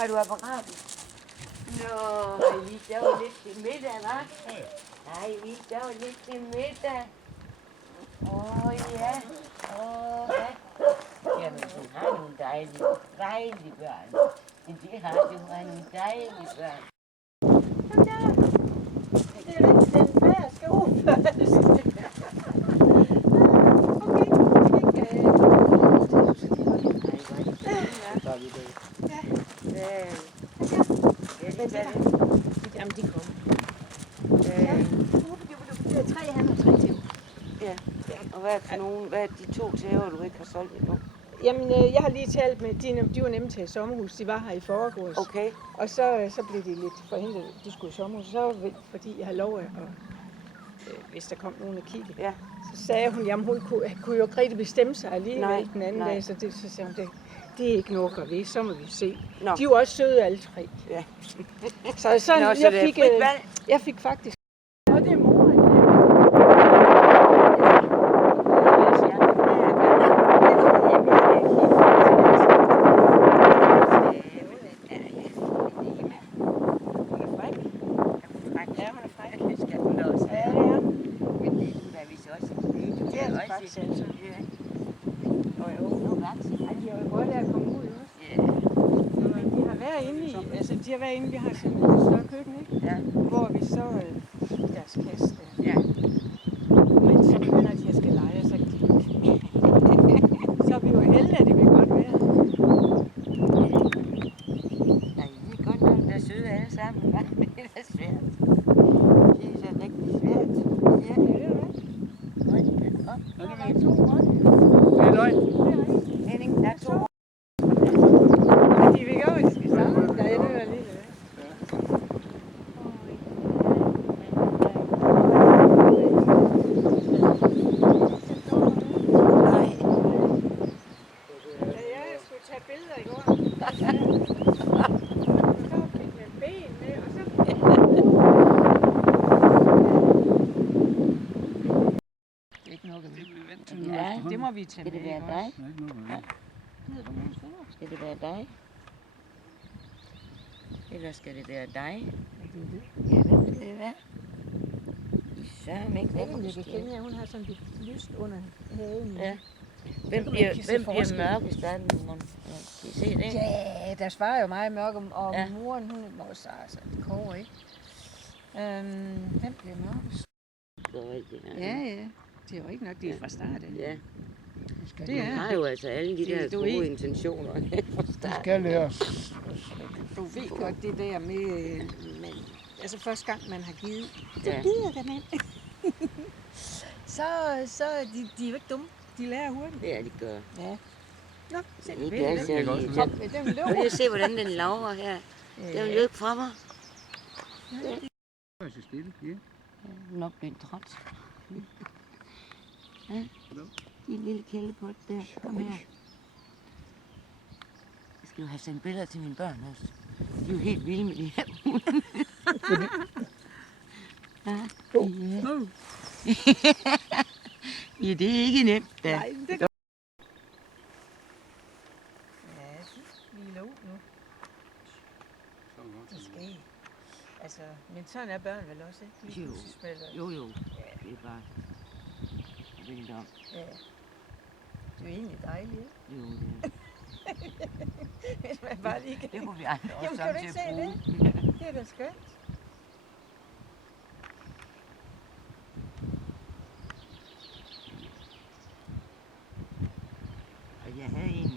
har du apparatet? Nå, vi står lidt til middag, hva'? Nej, vi står lidt til middag. Ja. Ja. Jamen, du har nogle dejlige børn. Det har du, nogle dejlige børn. Kom der. Det er rigtig den færd skal overføres. Jamen, de kommer. Det er 3 han og 3 tæver. Ja. Og hvad er de 2 tæver, du ikke har solgt endnu? Jamen, jeg har lige talt med, de var nemlig til sommerhus, de var her i foregårs. Okay. Og så blev de lidt forhindret, de skulle i sommerhus. Så fordi jeg har lov at, hvis der kom nogen at kigge. Ja. Så sagde hun, jamen hun kunne jo ikke rigtig bestemme sig alligevel den anden dag. Så sagde hun, det er ikke noget at gøre ved, så må vi se. Nå. De var også søde alle 3. Ja. Så jeg fik faktisk. Og det er moren. De har været inde, vi har sådan et større køkken, ikke? Ja. Hvor vi så i deres kasse. Ja. Men så begynder de at skal lege, så kan de ikke. Så er vi jo heldige, at det vil godt være. Nej, I er godt nok, der er søde alle sammen, hva'? Det er da svært. Det er så rigtig svært. Ja, det er det. Hold da op. Der er 2 hold. Det er løgn. Henning, der er 2 hold. De vil gøre, at de skal sammen. Der er det alligevel. Ja, Det må vi tage skal det med. være dig? Ja. Skal det være dig? Eller skal det være dig? Ja, hvem vil det være? Så er ikke hvem Jeg kan kende jer, hun har sådan lidt lyst under hagen. Ja. Hvem bliver mørkest af dem? Kan I se det? Ja, deres far er jo meget mørk, og Ja. moren, hun er også altså et kår, ikke? Hvem bliver mørkest? Det er rigtigt. Ja. Det er jo ikke nok, det er fra start af. Ja. Det er. har jo altså alle de der du gode ved. intentioner fra Det start. skal læres. Du ved godt det der med, men, altså første gang man har givet, så Ja. gider det mand. så de er jo ikke dumme. De lærer hurtigt. Ja, de gør. Ja. Nå, se I det. kan altså Det er godt. lige Kom tage. med dem løb. Prøv lige at se, hvordan den laver her. Den vil jo ikke fra mig. Det er så stille. Ja. Nok blevet træt. Ja, din lille kældepot der. Kom her. Jeg skal jo have sendt billeder til mine børn også. De er jo helt vilde med de her hunde. Ja, det er ikke nemt da. Nej, det gør. Ja, jeg synes, vi er lov nu. De skal ikke. Altså, men sådan er børn vel også, ikke? De Jo. pudsespiller. Jo. Det er bare vildt om. Ja. Det er jo egentlig dejligt, ikke? Jo, det Hvis man bare lige kan. det kunne vi andre Jamen, også kan du til ikke at se bruge. Det er da skønt. Og jeg havde en